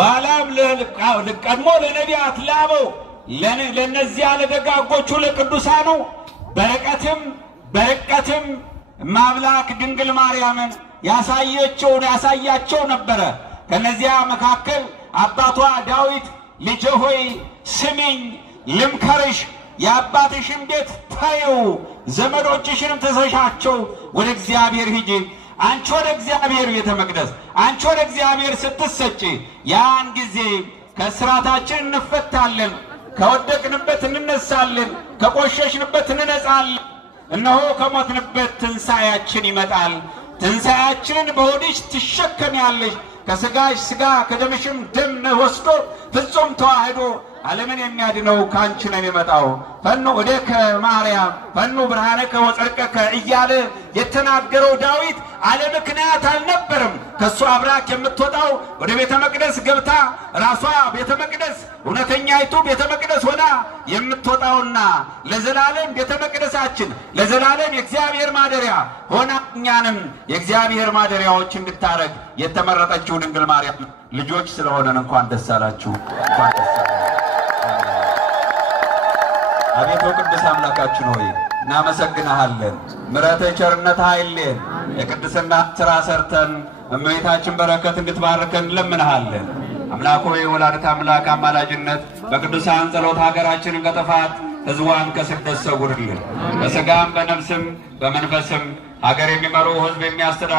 ባላም ለቀድሞ ለነቢያት ላበው ለነዚያ ለደጋጎቹ ለቅዱሳኑ በረቀትም ማምላክ ድንግል ማርያምን ያሳያቸው ነበረ። ከነዚያ መካከል አባቷ ዳዊት ልጄ ሆይ ስሚኝ ልምከርሽ፣ የአባትሽን ቤት ተይው፣ ዘመዶችሽንም ትተሻቸው ወደ እግዚአብሔር ሂጂ። አንቺ ወደ እግዚአብሔር ቤተ መቅደስ አንቺ ወደ እግዚአብሔር ስትሰጪ ያን ጊዜ ከስራታችን እንፈታለን፣ ከወደቅንበት እንነሳለን፣ ከቆሸሽንበት እንነጻለን። እነሆ ከሞትንበት ትንሣኤያችን ይመጣል። ትንሣኤያችንን በሆድሽ ትሸከሚያለሽ። ከሥጋሽ ሥጋ ከደምሽም ደም ወስዶ ፍጹም ተዋህዶ ዓለምን የሚያድነው ካንቺ ነው የሚመጣው። ፈኑ ወደከ ማርያም ፈኑ ብርሃነከ ወጽድቀከ እያለ የተናገረው ዳዊት አለ ምክንያት አልነበረም። ከሱ አብራክ የምትወጣው ወደ ቤተ መቅደስ ገብታ ራሷ ቤተ መቅደስ እውነተኛይቱ ቤተ መቅደስ ሆና የምትወጣውና ለዘላለም ቤተ መቅደሳችን ለዘላለም የእግዚአብሔር ማደሪያ ሆና እኛንም የእግዚአብሔር ማደሪያዎች እንድታረግ የተመረጠችው ድንግል ማርያም ልጆች ስለሆነን እንኳን ደስ አላችሁ፣ እንኳን ደስ አላችሁ። አቤቱ ቅዱስ አምላካችን ሆይ እናመሰግንሃለን። ምሕረት ቸርነት አይለየን። የቅድስና ሥራ ሰርተን እመቤታችን በረከት እንድትባርከን እንለምንሃለን። አምላክ ሆይ ወላዲተ አምላክ አማላጅነት በቅዱሳን ጸሎት ሀገራችንን ከጥፋት ሕዝቧን ከስደት ሰውርልን። በሥጋም በነፍስም በመንፈስም ሀገር የሚመሩ ሕዝብ የሚያስተዳድሩ